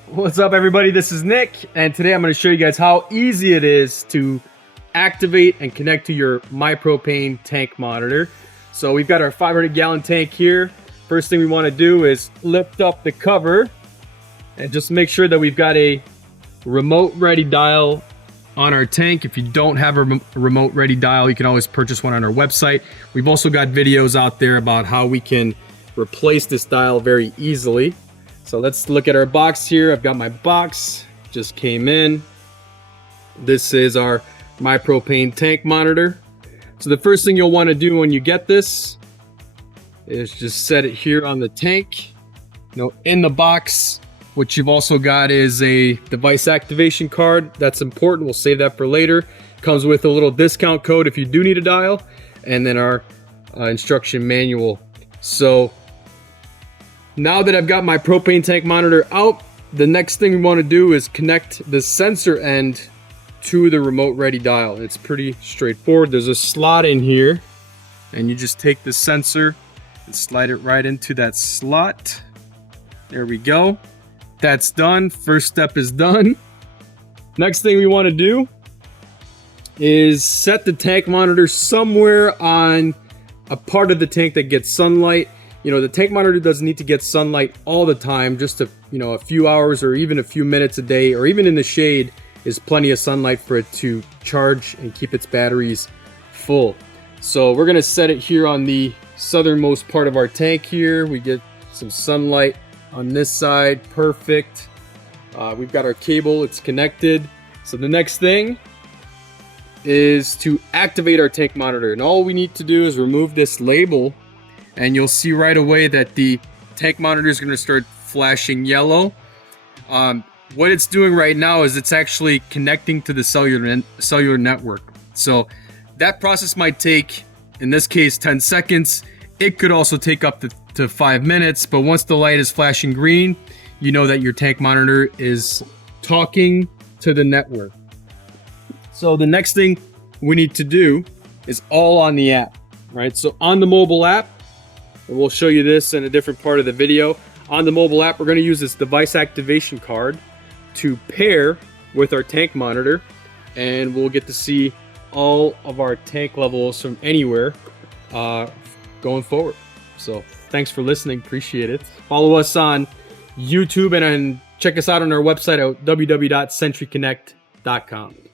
What's up, everybody? This is Nick, and today I'm going to show you guys how easy it is to activate and connect to your MyPropane tank monitor. So we've got our 500-gallon tank here. First thing we want to do is lift up the cover and just make sure that we've got a remote ready dial on our tank. If you don't have a remote ready dial, you can always purchase one on our website. We've also got videos out there about how we can replace this dial very easily. So let's look at our box here. I've got my box, just came in. This is our MyPropane Tank Monitor. So the first thing you'll want to do when you get this is just set it here on the tank. In the box, what you've also got is a device activation card. That's important. We'll save that for later. Comes with a little discount code if you do need a dial, and then our instruction manual. So now that I've got my propane tank monitor out, the next thing we want to do is connect the sensor end to the remote ready dial. It's pretty straightforward. There's a slot in here, and you just take the sensor and slide it right into that slot. There we go. That's done. First step is done. Next thing we want to do is set the tank monitor somewhere on a part of the tank that gets sunlight. The tank monitor doesn't need to get sunlight all the time. Just a few hours or even a few minutes a day, or even in the shade, is plenty of sunlight for it to charge and keep its batteries full. So we're gonna set it here on the southernmost part of our tank here. We get some sunlight on this side, perfect. We've got our cable, it's connected. So the next thing is to activate our tank monitor. And all we need to do is remove this label, and you'll see right away that the tank monitor is going to start flashing yellow. What it's doing right now is it's actually connecting to the cellular network. So that process might take, in this case, 10 seconds. It could also take up to 5 minutes, but once the light is flashing green, you know that your tank monitor is talking to the network. So the next thing we need to do is all on the app, right? So on the mobile app, and we'll show you this in a different part of the video. On the mobile app, we're going to use this device activation card to pair with our tank monitor, and we'll get to see all of our tank levels from anywhere going forward. So thanks for listening. Appreciate it. Follow us on YouTube and check us out on our website at www.sentryconnect.com.